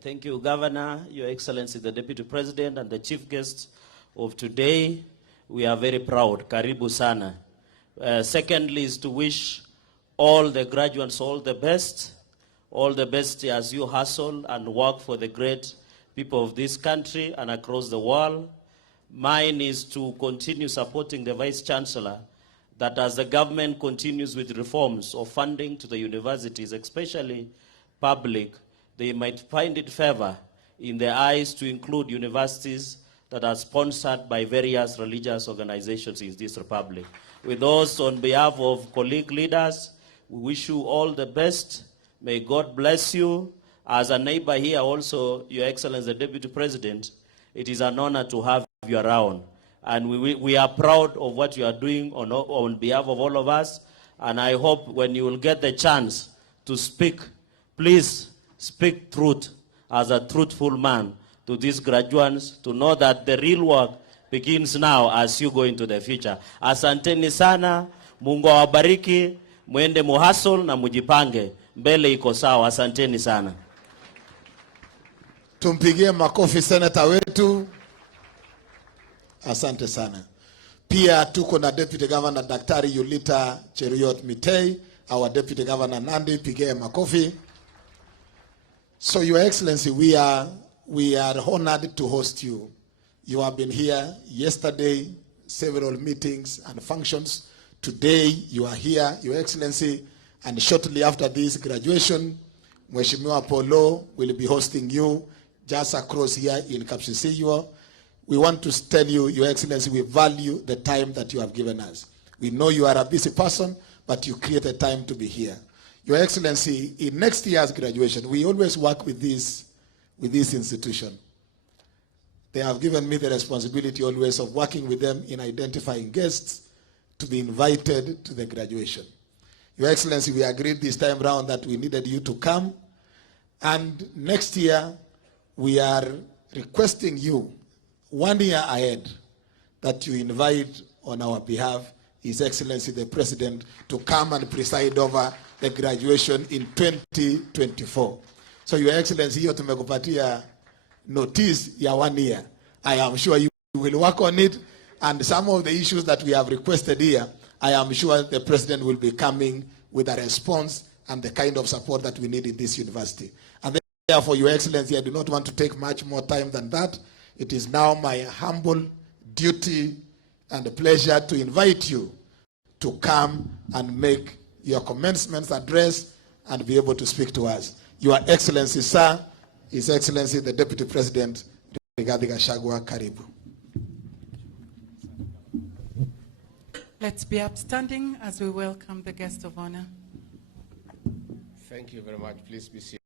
Thank you, Governor, Your Excellency, the Deputy President, and the Chief Guest of today. We are very proud. Karibu sana. Secondly is to wish all the graduates all the best as you hustle and work for the great people of this country and across the world. Mine is to continue supporting the Vice Chancellor, that as the government continues with reforms of funding to the universities, especially public, they might find it favor in their eyes to include universities that are sponsored by various religious organizations in this republic. With those, on behalf of colleague leaders, we wish you all the best. May God bless you. As a neighbor here also, Your Excellency, the Deputy President, it is an honor to have you around. And we are proud of what you are doing on behalf of all of us. And I hope when you will get the chance to speak, please speak truth as a truthful man to these graduates, to know that the real work begins now as you go into the future. Asanteni sana, Mungu awabariki, mwende muhasol na mujipange. Mbele iko sawa, asanteni sana. Tumpigie makofi senata wetu. Asante sana. Pia tuko na Deputy Governor Daktari Yulita Cheruiyot'S, our Deputy Governor Nandi, pigie makofi. So Your Excellency, we are honored to host you. You have been here yesterday, several meetings and functions. Today you are here, Your Excellency, and shortly after this graduation, Mheshimiwa Polo will be hosting you just across here in Kapsisiyo. We want to tell you, Your Excellency, we value the time that you have given us. We know you are a busy person, but you created time to be here. Your Excellency, in next year's graduation, we always work with this institution. They have given me the responsibility always of working with them in identifying guests to be invited to the graduation. Your Excellency, we agreed this time round that we needed you to come. And next year, we are requesting you, 1 year ahead, that you invite on our behalf His Excellency the President to come and preside over the graduation in 2024. So Your Excellency, hiyo tumekupatia notice ya 1 year. I am sure you will work on it, and some of the issues that we have requested here, I am sure the President will be coming with a response and the kind of support that we need in this university. And therefore, Your Excellency, I do not want to take much more time than that. It is now my humble duty and pleasure to invite you to come and make your commencement address and be able to speak to us. Your Excellency, sir, His Excellency, the Deputy President, Rigathi Gachagua, karibu. Let's be upstanding as we welcome the guest of honor. Thank you very much. Please be seated.